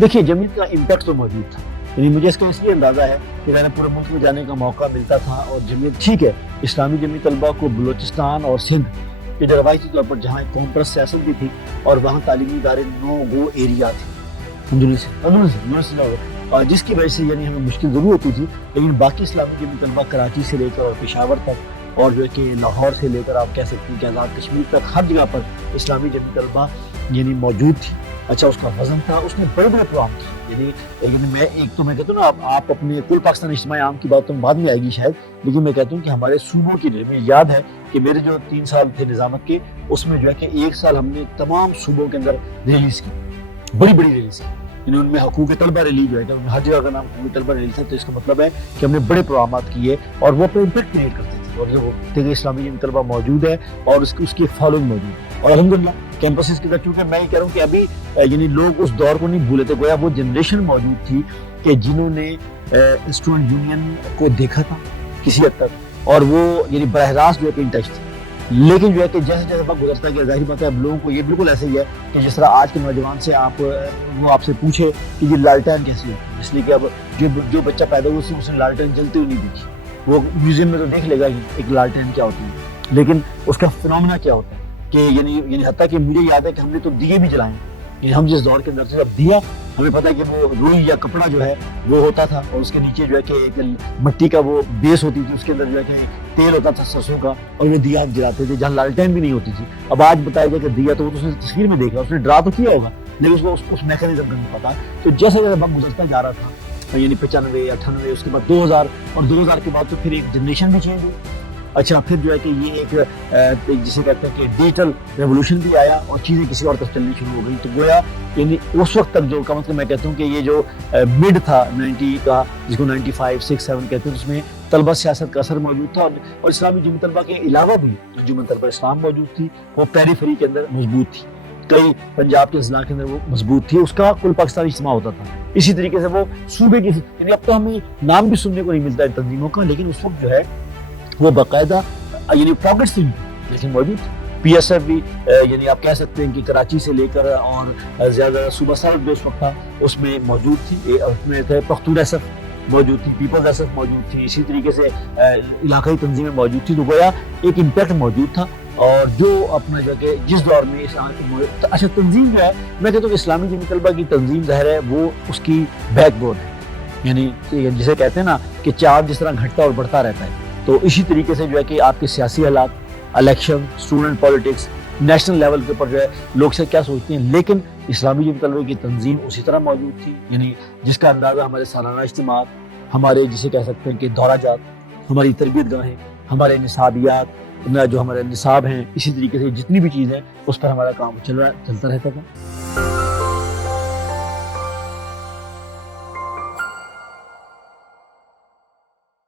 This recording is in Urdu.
دیکھیے جمعیت کا امپیکٹ تو موجود تھا، یعنی مجھے اس کا اس لیے اندازہ ہے کہ میں نے پورے ملک میں جانے کا موقع ملتا تھا، اور جمعیت ٹھیک ہے اسلامی جمعیت طلبہ کو بلوچستان اور سندھ کے جو روایتی طور پر جہاں ایک کانفرنس سیاست بھی تھی اور وہاں تعلیمی ادارے نو گو ایریا تھے جس کی وجہ سے یعنی ہمیں مشکل ضرور ہوتی تھی، لیکن باقی اسلامی جمعیت طلبہ کراچی سے لے کر اور پشاور تک اور جو ہے کہ لاہور سے لے کر آپ کہہ سکتے ہیں کہ آزاد کشمیر تک ہر جگہ پر اسلامی جمعیت طلبہ یعنی موجود تھی۔ اچھا اس کا وزن تھا، اس نے بڑے بڑے پروگرام کیے، یعنی میں کہتا ہوں نا آپ اپنے کل پاکستان اجتماع عام کی بات تو بعد میں آئے گی شاید، لیکن میں کہتا ہوں کہ ہمارے صوبوں کی مجھے یاد ہے کہ میرے جو 3 سال تھے نظامت کے، اس میں جو ہے کہ 1 سال ہم نے تمام صوبوں کے اندر ریلیز کی، بڑی ریلیز کی، یعنی ان میں حقوق طلبہ ریلیز جو ہے کہ ہر جگہ کا نام حقوق طلبہ ریلیز ہے، تو اس کا مطلب ہے کہ ہم نے بڑے پروگرامات کیے اور وہ اپنے امپیکٹ کریٹ کرتے تھے، اور جو دیکھیں اسلامی جمعیت طلبہ موجود ہے اور اس کی فالوئنگ موجود ہے، اور الحمدللہ کیمپسز کے اندر، کیونکہ میں یہ کہہ رہا ہوں کہ ابھی یعنی لوگ اس دور کو نہیں بھولے تھے، گویا وہ جنریشن موجود تھی کہ جنہوں نے اسٹوڈنٹ یونین کو دیکھا تھا کسی حد تک، اور وہ یعنی براہ راست جو ہے کہ ان ٹچ تھے، لیکن جو ہے کہ جیسے جیسے وقت گزرتا گیا ظاہر بات ہے اب لوگوں کو یہ بالکل ایسے ہی ہے کہ جس طرح آج کے نوجوان سے وہ آپ سے پوچھے کہ یہ لالٹین کیسی ہوتی ہے، اس لیے کہ اب جو بچہ پیدا ہوا اس نے لالٹین جلتی ہوئی نہیں دیکھی، وہ میوزیم میں تو دیکھ لے گا کہ ایک لالٹین کیا ہوتی ہے، لیکن اس کا فنومنا کیا ہوتا ہے کہ یعنی حتیٰ کہ مجھے یاد ہے کہ ہم نے تو دیے بھی جلائے ہیں، یعنی ہم جس دور کے اندر سے اب دیا ہمیں پتہ ہے کہ وہ روئی یا کپڑا جو ہے وہ ہوتا تھا، اور اس کے نیچے جو ہے کہ ایک مٹی کا وہ بیس ہوتی تھی، اس کے اندر جو ہے کہ تیل ہوتا تھا سرسوں کا، اور وہ دیا ہم جلاتے تھے جہاں لالٹین بھی نہیں ہوتی تھی۔ اب آج بتایا جائے کہ دیا تو وہ اس نے تصویر میں دیکھا، اس نے ڈرا تو کیا ہوگا لیکن اس کو اس میکینزم کا نہیں پتا۔ تو جیسے جیسے وقت گزرتا جا رہا تھا یعنی 95 98 اس کے بعد 2000 اور 2000 کے بعد تو پھر ایک جنریشن بھی چینج ہوئی۔ اچھا پھر جو ہے کہ یہ ایک جسے کہتے ہیں کہ ڈیجیٹل ریولوشن بھی آیا اور چیزیں کسی اور طرف چلنی شروع ہو گئی، تو گویا یعنی اس وقت تک جو کم از کم میں کہتا ہوں کہ یہ جو مڈ تھا 90 کا جس کو 95 6 7 کہتے ہیں، اس میں طلبہ سیاست کا اثر موجود تھا، اور اسلامی جمعیت طلبہ کے علاوہ بھی انجمن طلبہ اسلام موجود تھی، وہ پیریفری کے اندر مضبوط تھی، کئی پنجاب کے اضلاع کے اندر وہ مضبوط تھی، اس کا کل پاکستانی اجتماع ہوتا تھا۔ اسی طریقے سے وہ صوبے کی یعنی اب تو ہمیں نام بھی سننے کو نہیں ملتا ہے تنظیموں کا، لیکن اس وقت جو ہے وہ باقاعدہ یعنی پاکٹ سے لیکن موجود پی ایس ایف بھی یعنی آپ کہہ سکتے ہیں کہ کراچی سے لے کر اور زیادہ صوبہ سرحد جو اس وقت تھا اس میں موجود تھی، اس میں تھے پختون ایس ایف موجود تھی، پیپلز ایس ایف موجود تھی، اسی طریقے سے علاقائی تنظیمیں موجود تھی، تو گویا ایک امپیکٹ موجود تھا، اور جو اپنا جو کہ جس دور میں اچھا تنظیم جو ہے میں کہتا ہوں کہ اسلامی جمعیت طلبہ کی تنظیم ظاہر ہے وہ اس کی بیک بون ہے، یعنی جسے کہتے ہیں نا کہ چاند جس طرح گھٹتا اور بڑھتا رہتا ہے، تو اسی طریقے سے جو ہے کہ آپ کے سیاسی حالات، election, student politics, national level کے اوپر جو ہے لوگ سے کیا سوچتے ہیں، لیکن اسلامی جمعیت طلبہ کی تنظیم اسی طرح موجود تھی، یعنی جس کا اندازہ ہمارے سالانہ اجتماعات، ہمارے جسے کہہ سکتے ہیں کہ دورہ جات، ہماری تربیت گاہیں، ہمارے نصابیات جو ہمارے نصاب ہیں، اسی طریقے سے جتنی بھی چیزیں اس پر ہمارا کام چلتا رہتا تھا۔